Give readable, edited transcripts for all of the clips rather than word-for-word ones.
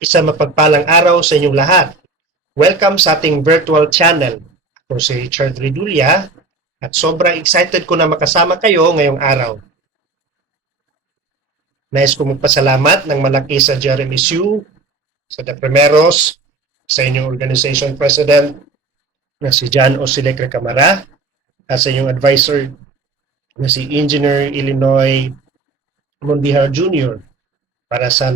Isa mapagpalang araw sa inyong lahat. Welcome sa ating virtual channel. Ako si Richard Redulia at sobrang excited ko na makasama kayo ngayong araw. Nais ko magpasalamat ng malaki sa Jeremy Sue, sa The Primeros, sa inyong organization president na si John Osilecre Camara, at sa inyong advisor na si Engineer Illinois Mondihar Jr. para sa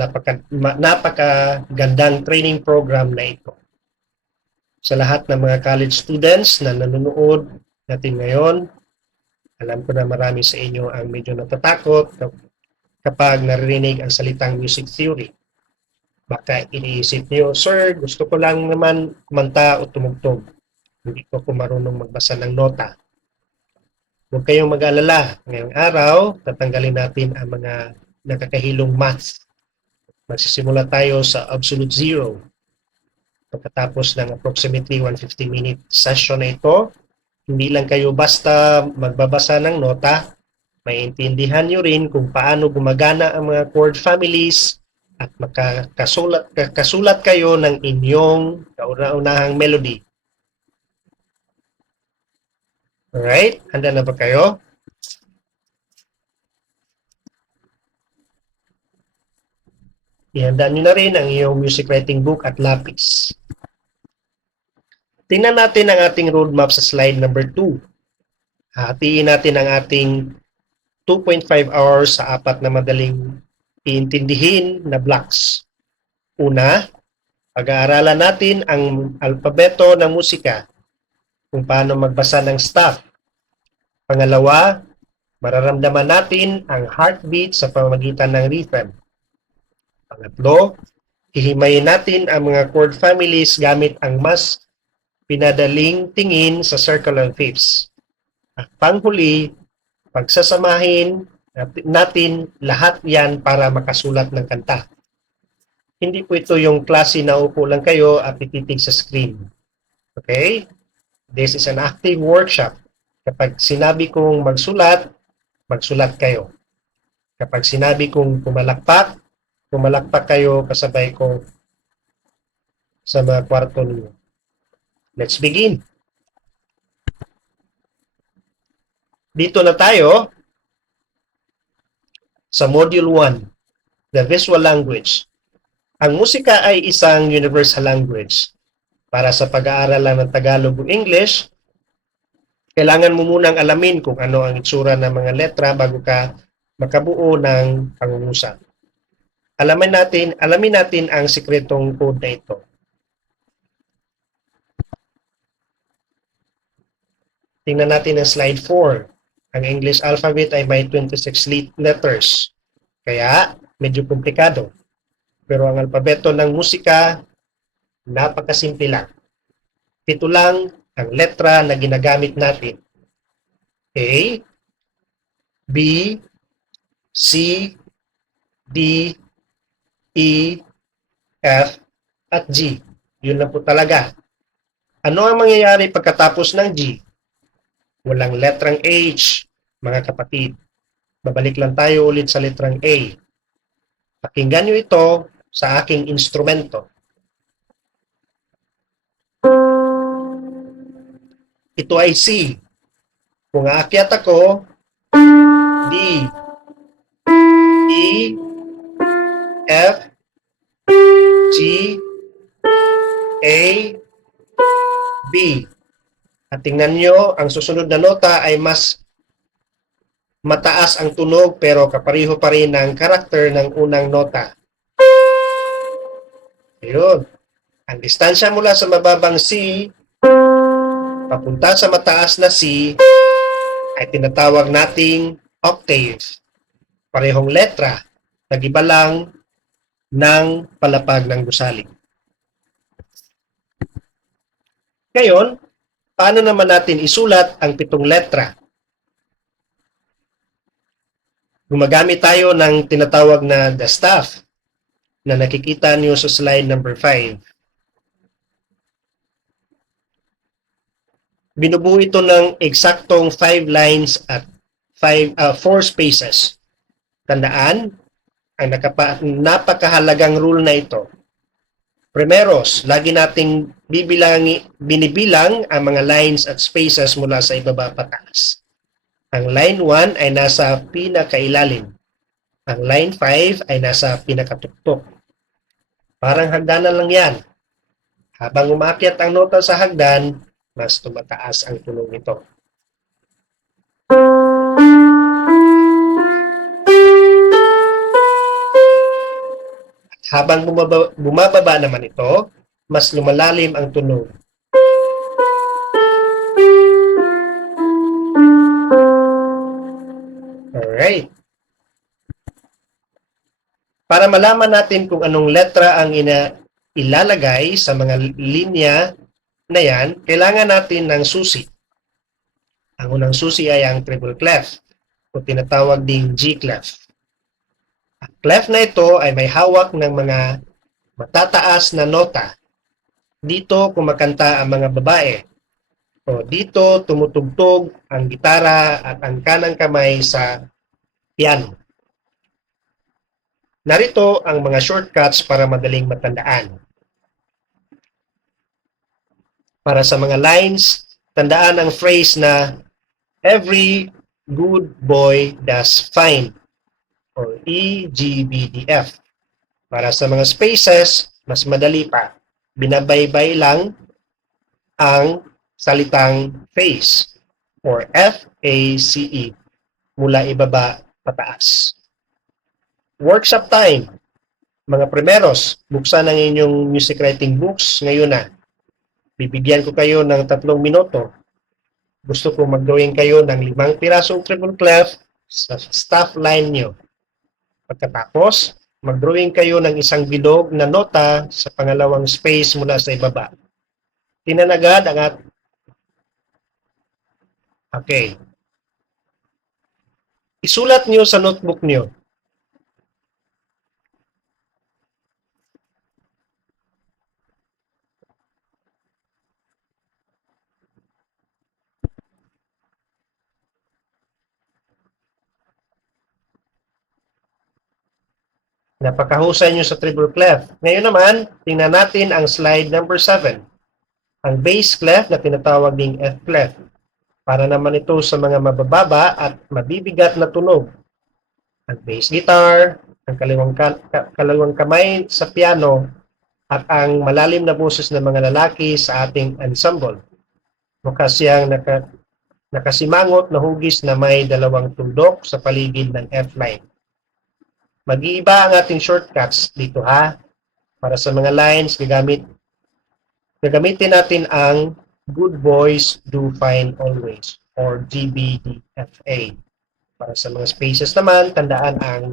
napakagandang training program na ito. Sa lahat ng mga college students na nanonood natin ngayon, alam ko na marami sa inyo ang medyo natatakot kapag naririnig ang salitang music theory. Baka iniisip niyo, Sir, gusto ko lang naman kumanta o tumugtog. Hindi ko marunong magbasa ng nota. Huwag kayong mag-alala. Ngayong araw, tatanggalin natin ang mga nakakahilong math. Magsisimula tayo sa absolute zero. Pagkatapos ng approximately 150-minute session na ito, hindi lang kayo basta magbabasa ng nota, maintindihan nyo rin kung paano gumagana ang mga chord families at makakasulat kayo ng inyong kauna-unahang melody. Alright? Handa na ba kayo? Ihanda nyo na rin ang iyong music writing book at lapis. Tingnan natin ang ating roadmap sa slide number 2. Hatiin natin ang ating 2.5 hours sa 4 na madaling iintindihin na blocks. Una, pag-aaralan natin ang alpabeto ng musika, kung paano magbasa ng staff. Pangalawa, mararamdaman natin ang heartbeat sa pamamagitan ng rhythm. Pangatlo, hihimayin natin ang mga chord families gamit ang mas pinadaling tingin sa circle and fifths. At panghuli, pagsasamahin natin lahat yan para makasulat ng kanta. Hindi po ito yung klase na upo lang kayo at ititig sa screen. Okay? This is an active workshop. Kapag sinabi kong magsulat, magsulat kayo. Kapag sinabi kong pumalakpak kayo kasabay ko sa mga kwarto ninyo. Let's begin. Dito na tayo sa Module 1, the visual language. Ang musika ay isang universal language. Para sa pag-aaral ng Tagalog o English, kailangan mo munang alamin kung ano ang itsura ng mga letra bago ka makabuo ng pangungusap. Alamin natin ang sikretong code na ito. Tingnan natin ang slide 4. Ang English alphabet ay may 26 letters. Kaya, medyo komplikado. Pero ang alpabeto ng musika, napakasimple lang. 7 lang ang letra na ginagamit natin. A, B, C, D, E, F, at G. Yun lang po talaga. Ano ang mangyayari pagkatapos ng G? Walang letrang H, mga kapatid. Babalik lang tayo ulit sa letrang A. Pakinggan nyo ito sa aking instrumento. Ito ay C. Kung aakyat ako, D, E, F, G, A, B. At tingnan nyo, ang susunod na nota ay mas mataas ang tunog pero kapareho pa rin ng karakter ng unang nota. Ayun. Ang distansya mula sa mababang C papunta sa mataas na C ay tinatawag nating octave. Parehong letra, nag-iba lang ng palapag ng gusali. Ngayon, paano naman natin isulat ang 7 letra? Gumagamit tayo ng tinatawag na the staff na nakikita niyo sa slide number 5. Binubuo ito ng eksaktong 5 lines at 4 spaces. Tandaan, ang napakahalagang rule na ito. Primeros, lagi nating binibilang ang mga lines at spaces mula sa ibaba pataas. Ang line 1 ay nasa pinakailalim. Ang line 5 ay nasa pinakatuktok. Parang hagdanan lang yan. Habang umakyat ang nota sa hagdan, mas tumataas ang tunog nito. Habang bumababa naman ito, mas lumalalim ang tunog. Alright. Para malaman natin kung anong letra ang ilalagay sa mga linya na yan, kailangan natin ng susi. Ang unang susi ay ang treble clef o tinatawag ding G clef. Ang clef na ito ay may hawak ng mga matataas na nota. Dito kumakanta ang mga babae. O dito tumutugtog ang gitara at ang kanang kamay sa piano. Narito ang mga shortcuts para madaling matandaan. Para sa mga lines, tandaan ang phrase na every good boy does fine or EGBDF. Para sa mga spaces, mas madali pa. Binabaybay lang ang salitang face or FACE mula ibaba pataas. Workshop time. Mga primeros, buksan ang inyong music writing books ngayon na. Bibigyan ko kayo ng 3 minuto. Gusto ko mag-drawing kayo ng 5 pirasong treble clef sa staff line nyo. Pagkatapos, mag-drawing kayo ng isang bilog na nota sa pangalawang space mula sa ibaba. Tinanagad ang at... Okay. Isulat nyo sa notebook nyo. Napakahusay nyo sa treble clef. Ngayon naman, tingnan natin ang slide number 7. Ang bass clef na tinatawag ding F clef. Para naman ito sa mga mabababa at mabibigat na tunog. Ang bass guitar, ang kalawang kamay sa piano, at ang malalim na boses ng mga lalaki sa ating ensemble. Mukha siyang nakasimangot na hugis na may 2 tuldok sa paligid ng F line. Mag-iiba ang ating shortcuts dito ha. Para sa mga lines, gagamitin natin ang good boys do fine always or GBDFA. Para sa mga spaces naman, tandaan ang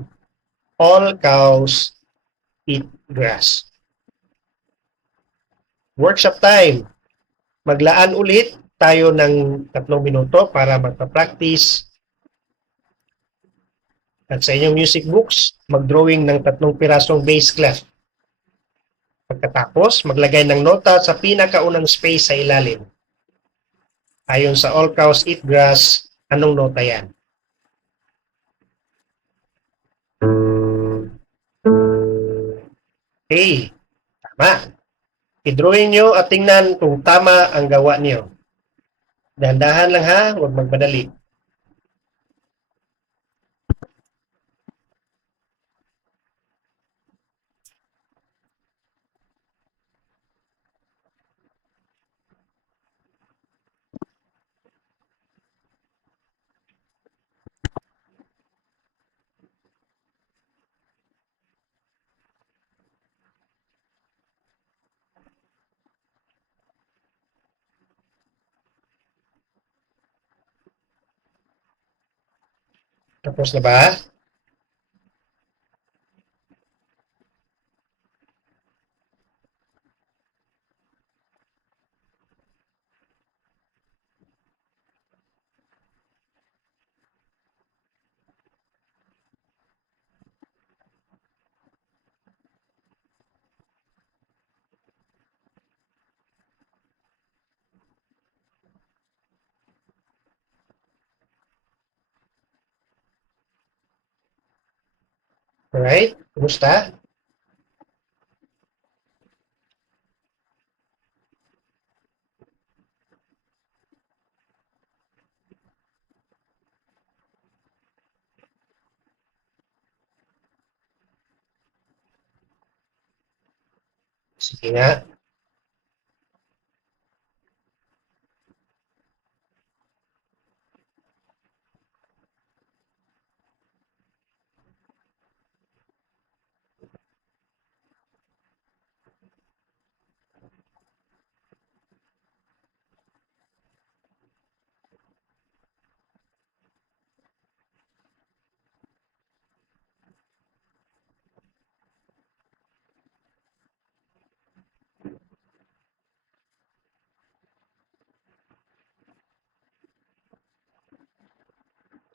all cows eat grass. Workshop time. Maglaan ulit tayo ng 3 minuto para magpa-practice. At sa inyong music books, mag-drawing ng 3 pirasong bass clef. Pagkatapos, maglagay ng nota sa pinakaunang space sa ilalim. Ayon sa all cows eat grass, anong nota yan? Okay, tama. I-drawing nyo at tingnan kung tama ang gawa niyo. Dahan-dahan lang ha, huwag magmadali. Tapos na ba? Alright, kumusta? Sige nga.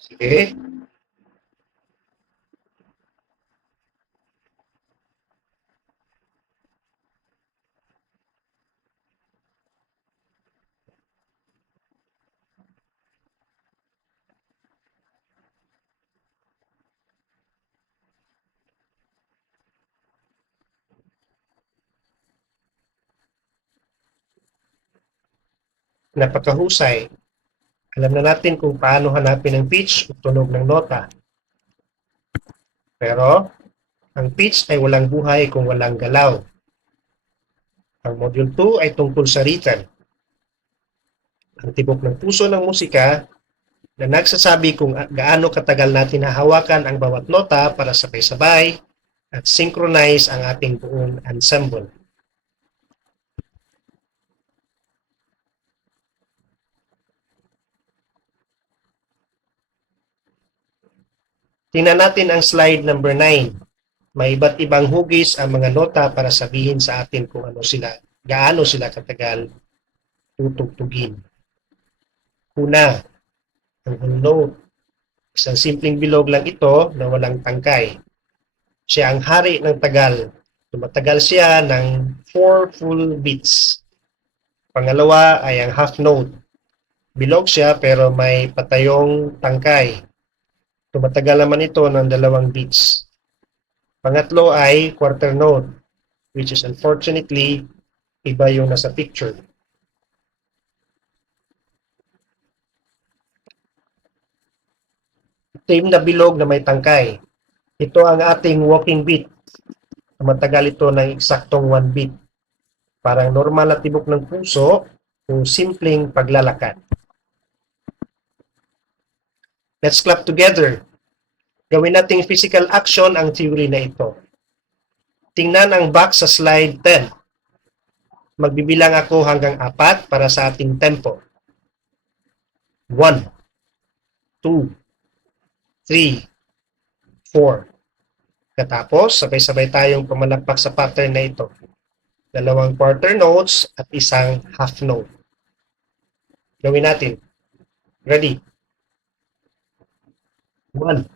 Sige. Napakahusay. Alam na natin kung paano hanapin ang pitch o tunog ng nota. Pero, ang pitch ay walang buhay kung walang galaw. Ang Module 2 ay tungkol sa rhythm. Ang tibok ng puso ng musika na nagsasabi kung gaano katagal natin hahawakan ang bawat nota para sabay-sabay at synchronize ang ating buong ensemble. Tingnan natin ang slide number 9. May iba't ibang hugis ang mga nota para sabihin sa atin kung gaano sila katagal tutugtugin. Una, ang whole note. Isang simpleng bilog lang ito na walang tangkay. Siya ang hari ng tagal. Tumatagal siya ng 4 full beats. Pangalawa ay ang half note. Bilog siya pero may patayong tangkay. Tumatagal naman ito ng 2 beats. Pangatlo ay quarter note, which is unfortunately iba yung nasa picture. Same na bilog na may tangkay. Ito ang ating walking beat. Tumatagal ito ng eksaktong 1 beat. Parang normal na tibok ng puso o simpleng paglalakad. Let's clap together. Gawin nating physical action ang theory na ito. Tingnan ang box sa slide 10. Magbibilang ako hanggang 4 para sa ating tempo. 1, 2, 3, 4. Katapos, sabay-sabay tayong pumalakpak sa pattern na ito. 2 quarter notes at isang half note. Gawin natin. Ready? 1,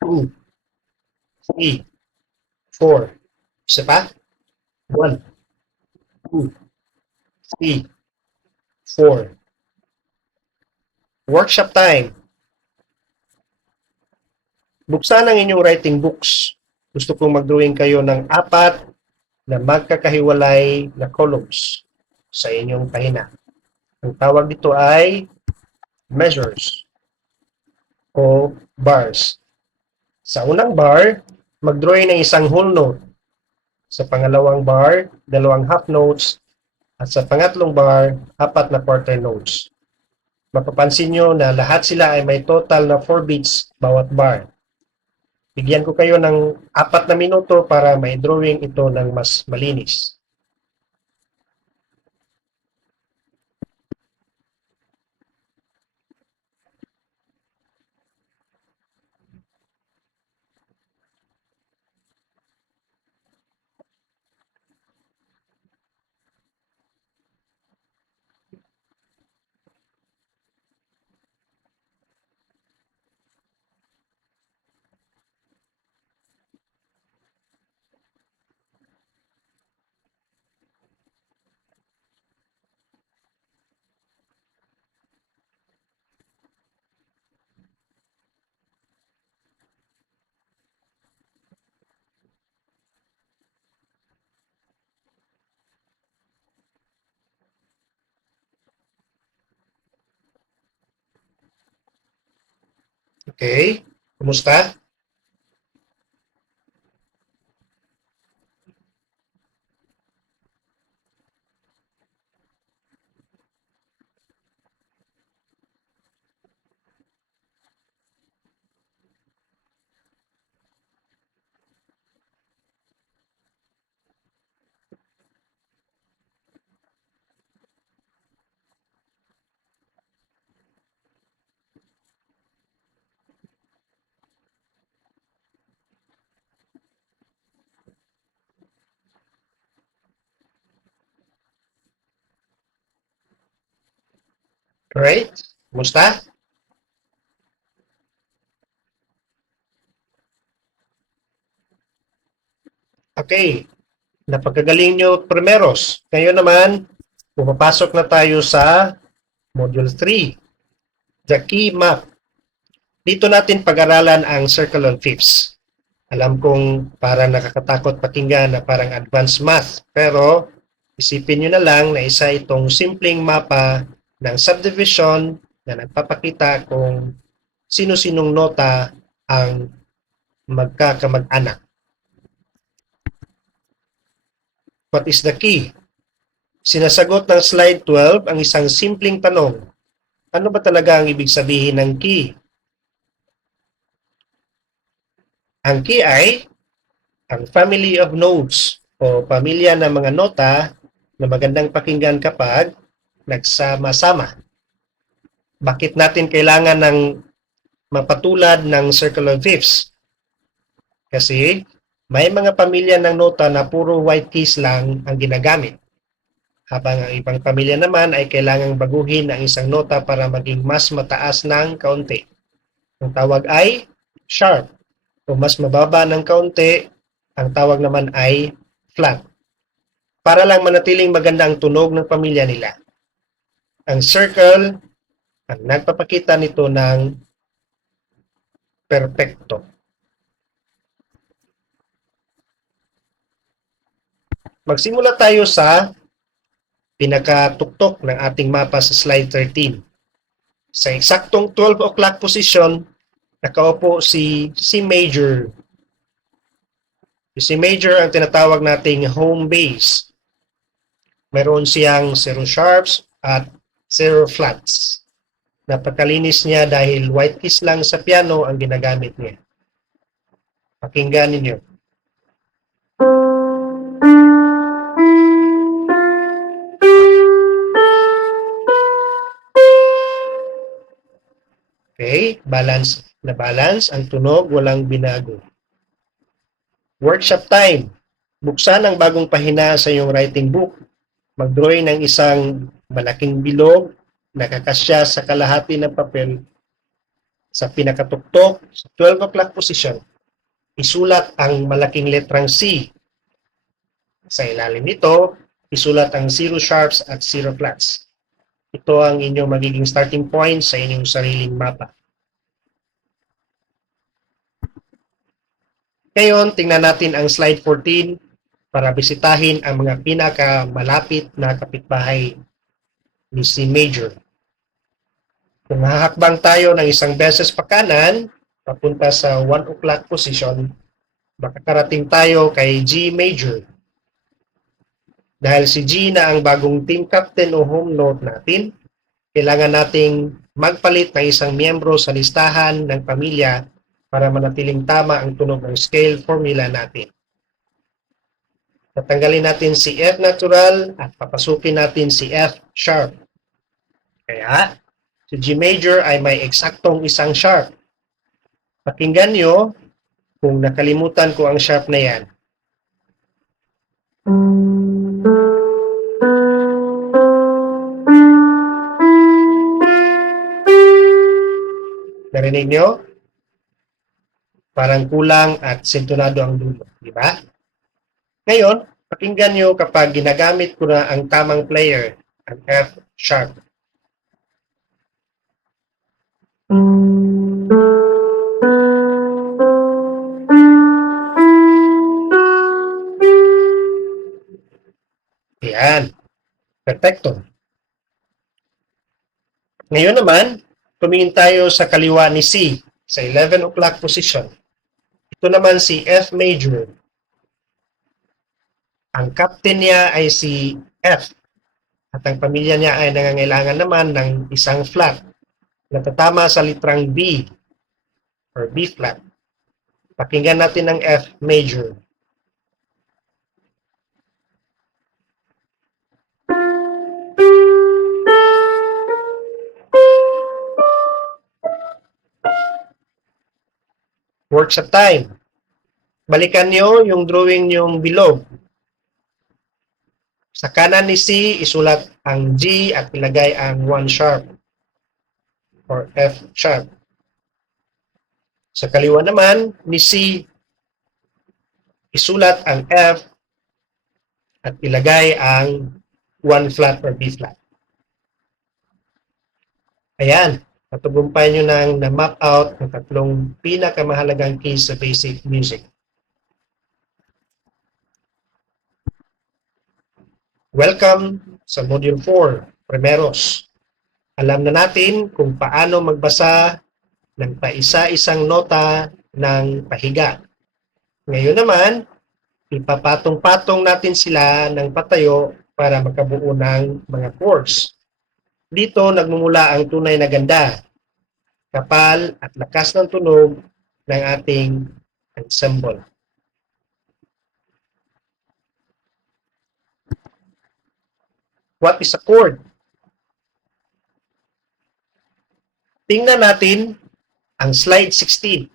2, 3, 4. Isa pa? 1, 2, 3, 4. Workshop time. Buksan ang inyong writing books. Gusto kong mag-drawing kayo ng 4 na magkakahiwalay na columns sa inyong pahina. Ang tawag dito ay measures o bars. Sa unang bar, mag-drawing ng isang whole note. Sa pangalawang bar, 2 half notes. At sa pangatlong bar, 4 na quarter notes. Mapapansin nyo na lahat sila ay may total na 4 beats bawat bar. Bigyan ko kayo ng 4 na minuto para may drawing ito ng mas malinis. Okay? Kumusta? Right? Kumusta? Okay. Napagkagaling nyo primeros. Ngayon naman, pumapasok na tayo sa Module 3, the key map. Dito natin pag-aralan ang circle of fifths. Alam kong parang nakakatakot pakinggan na parang advanced math, pero isipin nyo na lang na isa itong simpleng mapa ng subdivision na nagpapakita kung sino-sinong nota ang magkakamag-anak. What is the key? Sinasagot ng slide 12 ang isang simpleng tanong. Ano ba talaga ang ibig sabihin ng key? Ang key ay ang family of nodes o pamilya ng mga nota na magandang pakinggan kapag nagsama-sama. Bakit natin kailangan ng mapatulad ng circle of fifths? Kasi may mga pamilya ng nota na puro white keys lang ang ginagamit. Habang ang ibang pamilya naman ay kailangang baguhin ang isang nota para maging mas mataas ng kaunti. Ang tawag ay sharp. O mas mababa ng kaunti, ang tawag naman ay flat. Para lang manatiling maganda ang tunog ng pamilya nila. Ang circle, ang nagpapakita nito ng perpekto. Magsimula tayo sa pinakatuktok ng ating mapa sa slide 13. Sa eksaktong 12 o'clock position, nakaupo si C major. Si C major ang tinatawag nating home base. Meron siyang 0 sharps at 0 flats. Napakalinis niya dahil white keys lang sa piano ang ginagamit niya. Pakinggan ninyo. Okay, balance na balance. Ang tunog, walang binago. Workshop time. Buksan ang bagong pahina sa iyong writing book. Mag-drawing ng isang malaking bilog na kakasya sa kalahati ng papel sa pinakatuktok sa 12 o'clock position. Isulat ang malaking letrang C. Sa ilalim nito, isulat ang 0 sharps at 0 flats. Ito ang inyong magiging starting point sa inyong sariling mapa. Ngayon, tingnan natin ang slide 14 para bisitahin ang mga pinakamalapit na kapitbahay ni C major. Kung hahakbang tayo ng isang beses pa kanan, papunta sa 1 o'clock position, makakarating tayo kay G major. Dahil si G na ang bagong team captain o home note natin, kailangan nating magpalit ng isang miyembro sa listahan ng pamilya para manatiling tama ang tunog ng scale formula natin. Tatanggalin natin si F natural at papasukin natin si F sharp. Kaya, si G major ay may eksaktong isang sharp. Pakinggan nyo kung nakalimutan ko ang sharp na yan. Narinig nyo? Parang kulang at sintonado ang dulo, di ba? Ngayon, pakinggan nyo kapag ginagamit ko na ang tamang player, ang F sharp. Yan. Perfecto. Ngayon naman, tumingin tayo sa kaliwa ni C sa 11 o'clock position. Ito naman si F major. Ang captain niya ay si F at ang pamilya niya ay nangangailangan naman ng isang flat na tatama sa litrang B or B flat. Pakinggan natin ang F major. Workshop time. Balikan nyo yung drawing yung bilog. Sa kanan ni C, isulat ang G at ilagay ang 1 sharp. or F sharp. Sa kaliwa naman ni C, isulat ang F at ilagay ang 1 flat or B flat. Ayan, patugumpay nyo nang na-map out ang tatlong pinakamahalagang keys sa basic music. Welcome sa Module 4, Primeros. Alam na natin kung paano magbasa ng paisa-isang nota ng pahiga. Ngayon naman, ipapatong-patong natin sila ng patayo para makabuo ng mga chords. Dito nagmumula ang tunay na ganda, kapal at lakas ng tunog ng ating ensemble. What is a chord? Tingnan natin ang slide 16.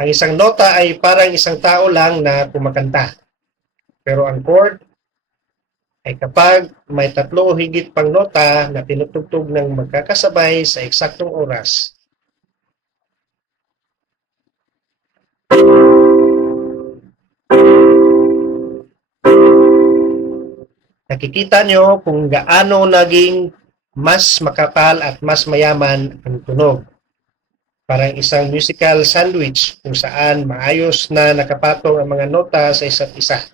Ang isang nota ay parang isang tao lang na kumakanta. Pero ang chord ay kapag may tatlo o higit pang nota na tinutugtog ng magkakasabay sa eksaktong oras. Nakikita nyo kung gaano naging mas makapal at mas mayaman ang tunog. Parang isang musical sandwich kung saan maayos na nakapatong ang mga nota sa isa't isa.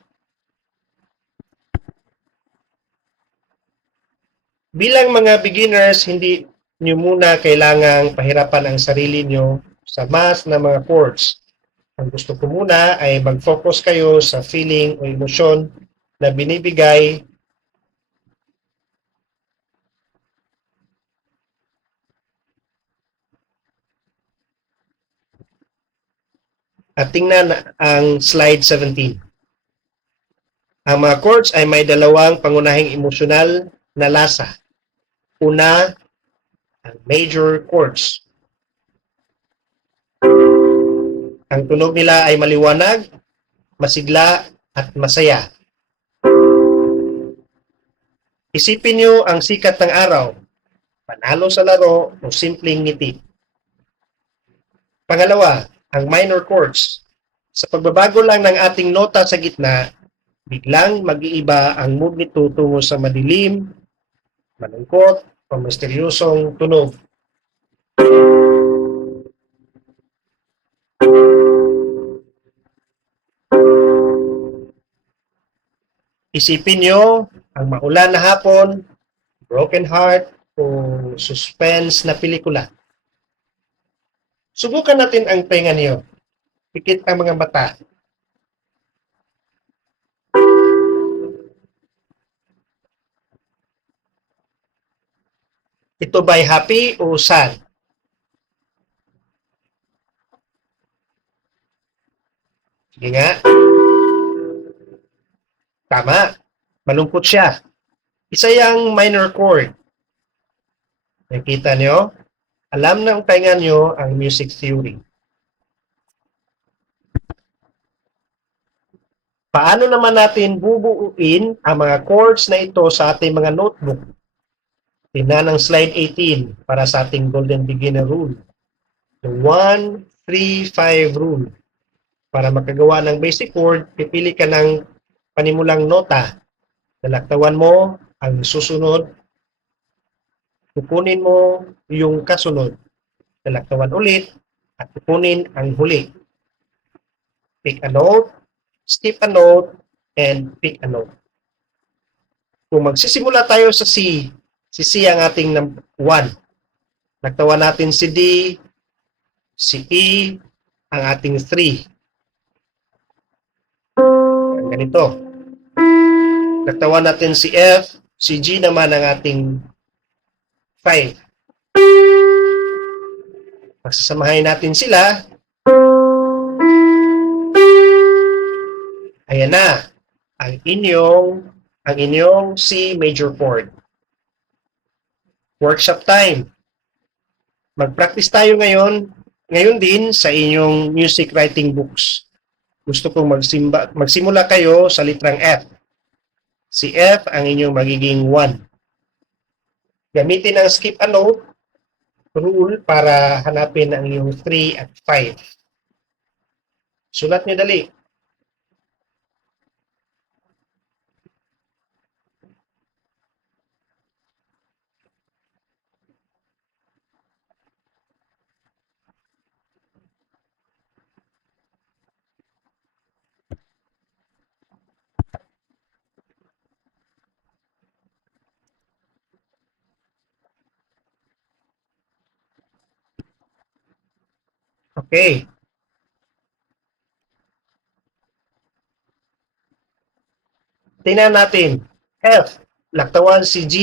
Bilang mga beginners, hindi nyo muna kailangang pahirapan ang sarili nyo sa mas na mga chords. Ang gusto ko muna ay mag-focus kayo sa feeling o emosyon na binibigay at tingnan ang slide 17. Ang mga chords ay may dalawang pangunahing emosyonal na lasa. Una, ang major chords. Ang tunog nila ay maliwanag, masigla, at masaya. Isipin nyo ang sikat ng araw, panalo sa laro, o simpleng ngiti. Pangalawa, ang minor chords. Sa pagbabago lang ng ating nota sa gitna, biglang mag-iiba ang mood nito tungo sa madilim, malungkot, o misteryosong tunog. Isipin nyo ang maulan na hapon, broken heart, o suspense na pelikula. Subukan natin ang tenga niyo. Pikit ang mga mata. Ito ba'y happy o sad? Sige nga. Tama. Malungkot siya. Isa yang minor chord. Nakita niyo? Alam ng tenga niyo ang music theory. Paano naman natin bubuuin ang mga chords na ito sa ating mga notebook? Tingnan ang slide 18 para sa ating Golden Beginner Rule. The 1-3-5 rule. Para makagawa ng basic chord, pipili ka ng panimulang nota. Dalaktawan mo ang susunod. Kukunin mo yung kasunod. Dalaktawan ulit at kukunin ang huli. Pick a note, skip a note, and pick a note. Kung magsisimula tayo sa C, si C ang ating 1. Nagtawan natin si D, si E, ang ating 3. Ganito. Nagtawan natin si F, si G naman ang ating 5. Pagsasamahin natin sila. Ayan na ang inyong C major chord. Workshop time. Mag-practice tayo ngayon din sa inyong music writing books. Gusto kong magsimula kayo sa litrang F. Si F ang inyong magiging 1. Gamitin ang skip a note rule para hanapin ang iyong 3 at 5. Sulat niyo dali. Okay. Tingnan natin. F. Laktawan si G.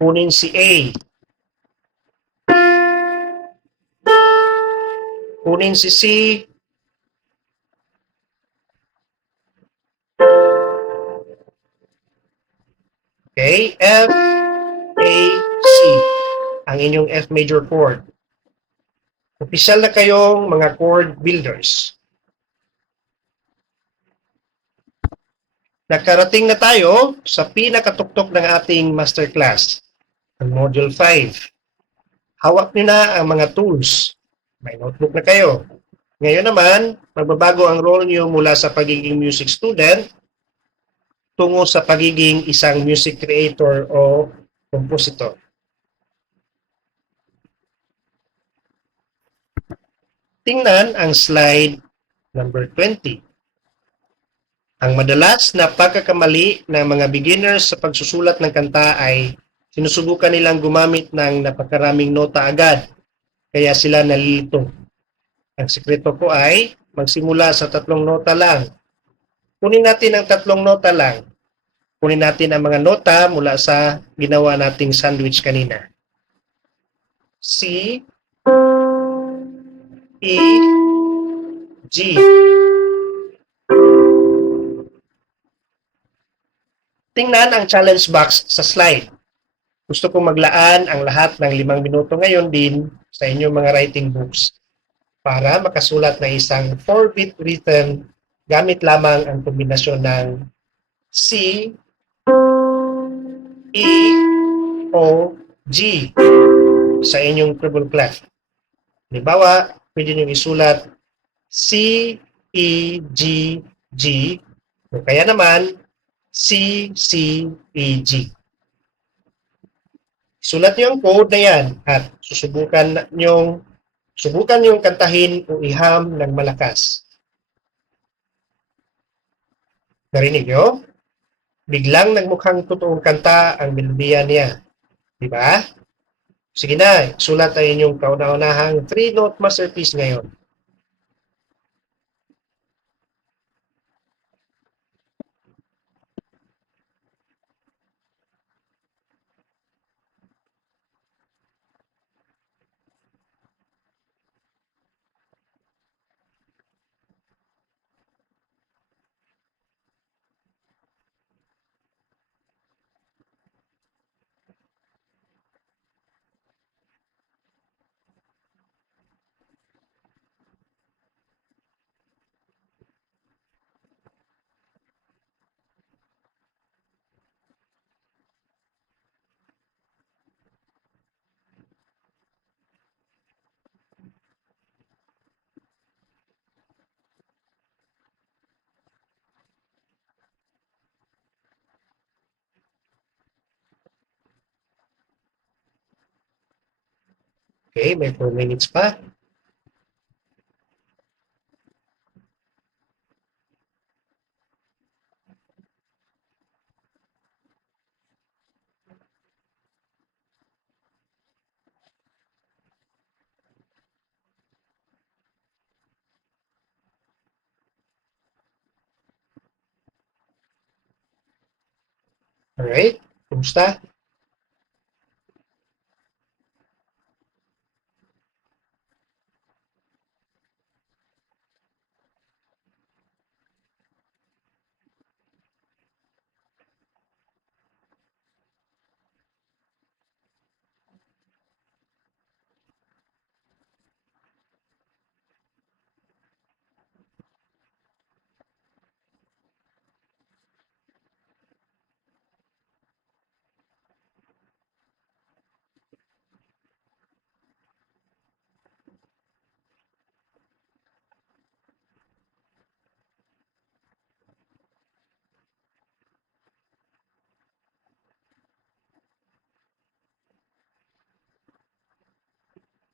Kunin si A. Kunin si C. Okay. F, A, C. Ang inyong F major chord. Opisyal na kayong mga chord builders. Nakarating na tayo sa pinakatuktok ng ating masterclass, ang Module 5. Hawak niyo na ang mga tools. May notebook na kayo. Ngayon naman, magbabago ang role niyo mula sa pagiging music student tungo sa pagiging isang music creator o compositor. Tingnan ang slide number 20. Ang madalas na pagkakamali ng mga beginners sa pagsusulat ng kanta ay sinusubukan nilang gumamit ng napakaraming nota agad, kaya sila nalilito. Ang sikreto ko ay magsimula sa 3 nota lang. Kunin natin ang 3 nota lang. Kunin natin ang mga nota mula sa ginawa nating sandwich kanina. C, E, G. Tingnan ang challenge box sa slide. Gusto kong maglaan ang lahat ng 5 minuto ngayon din sa inyong mga writing books para makasulat ng isang 4-beat rhythm gamit lamang ang kombinasyon ng C, E, O, G sa inyong treble clef. Halimbawa, pwede nyo isulat C, E, G, G o kaya naman C, C, E, G. Sulat niyo ang code na yan at subukan niyong kantahin o iham ng malakas. Narinig niyo? Biglang nagmukhang totoong kanta ang melodiya niya. Di ba? Sige na, sulat ang inyong kauna-unahang 3-note masterpiece ngayon. Okay, may 4 minutes pa. Alright, kumusta?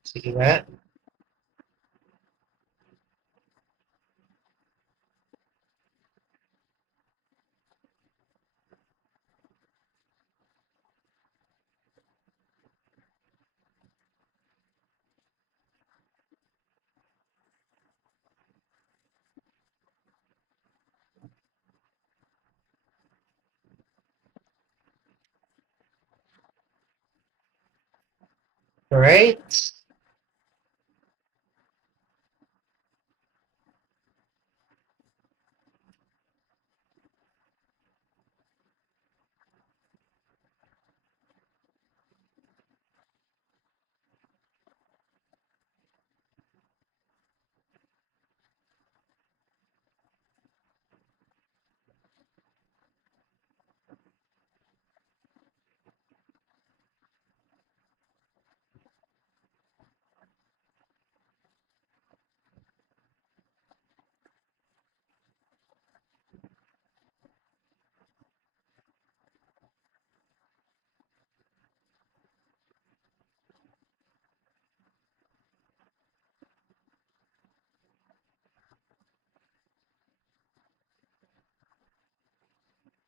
Sige nga. Alright.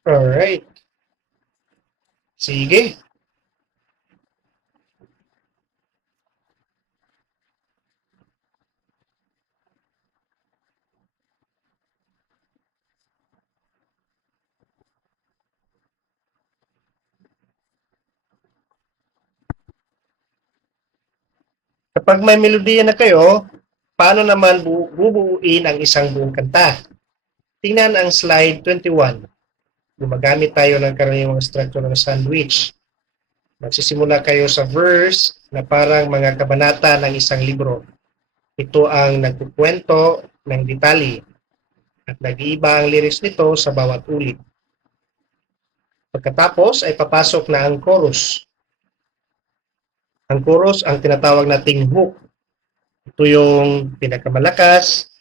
Alright. Sige. Kapag may melodiya na kayo, paano naman bubuuin ang isang buong kanta? Tingnan ang slide 21. Gumagamit tayo ng karaniwang structure ng sandwich. Magsisimula kayo sa verse na parang mga kabanata ng isang libro. Ito ang nagkukwento ng detalye at nag-iiba ang lyrics nito sa bawat ulit. Pagkatapos ay papasok na ang chorus. Ang chorus ang tinatawag nating hook. Ito yung pinakamalakas,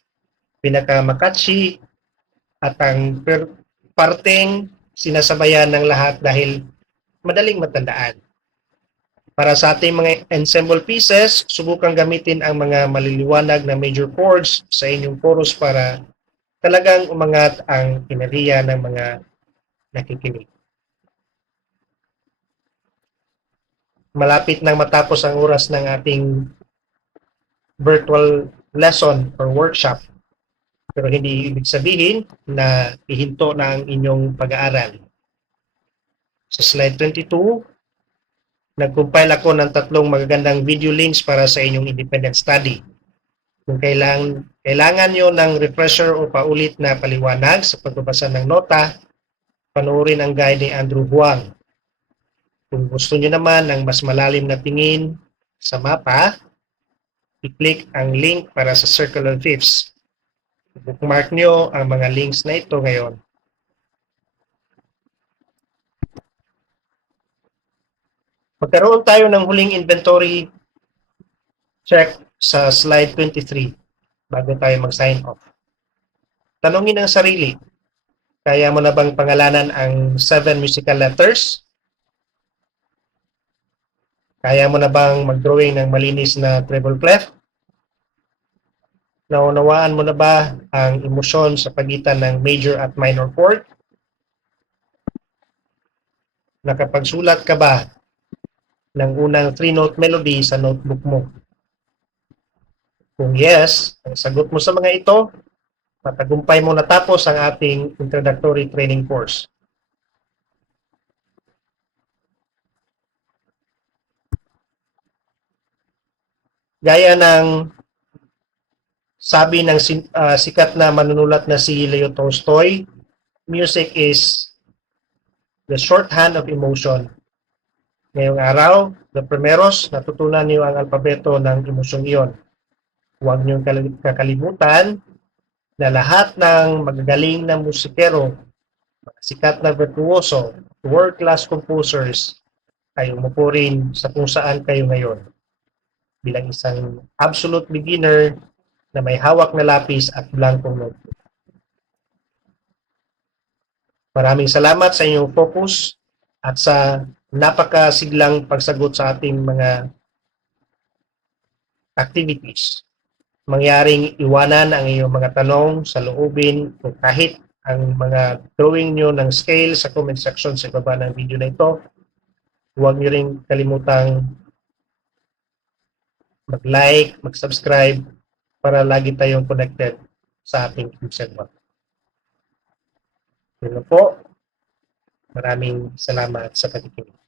pinakamakatchy, at ang parteng sinasabayan ng lahat dahil madaling matandaan. Para sa ating mga ensemble pieces, subukang gamitin ang mga maliliwanag na major chords sa inyong chorus para talagang umangat ang kinariya ng mga nakikinig. Malapit nang matapos ang oras ng ating virtual lesson or workshop. Pero hindi ibig sabihin na ihinto na ang inyong pag-aaral. Sa slide 22, nag-compile ako ng 3 magagandang video links para sa inyong independent study. Kung kailangan nyo ng refresher o paulit na paliwanag sa pagbabasa ng nota, panoorin ang guide ni Andrew Huang. Kung gusto nyo naman ng mas malalim na tingin sa mapa, i-click ang link para sa Circle of Fifths. Bookmark nyo ang mga links na ito ngayon. Magkaroon tayo ng huling inventory check sa slide 23 bago tayo mag-sign off. Tanungin ang sarili, kaya mo na bang pangalanan ang 7 musical letters? Kaya mo na bang mag-drawing ng malinis na treble clef? Naunawaan mo na ba ang emosyon sa pagitan ng major at minor chord? Nakapagsulat ka ba ng unang 3-note melody sa notebook mo? Kung yes, ang sagot mo sa mga ito, matagumpay mo natapos ang ating introductory training course. Gaya ng sabi ng sikat na manunulat na si Leo Tolstoy, music is the shorthand of emotion. Ngayong araw, the primeros, natutunan niyo ang alpabeto ng emosyong iyon. Huwag niyong kakalimutan na lahat ng magagaling na musikero, sikat na virtuoso, world-class composers, ay umupo rin sa kung saan kayo ngayon. Bilang isang absolute beginner na may hawak na lapis at blankong notebook. Maraming salamat sa inyong focus at sa napakasiglang pagsagot sa ating mga activities. Mangyaring iwanan ang iyong mga tanong sa loobin o kahit ang mga drawing nyo ng scale sa comment section sa baba ng video na ito. Huwag nyo rin kalimutang mag-like, mag-subscribe para lagi tayong connected sa ating segment. Yun po. Maraming salamat sa pakikinig.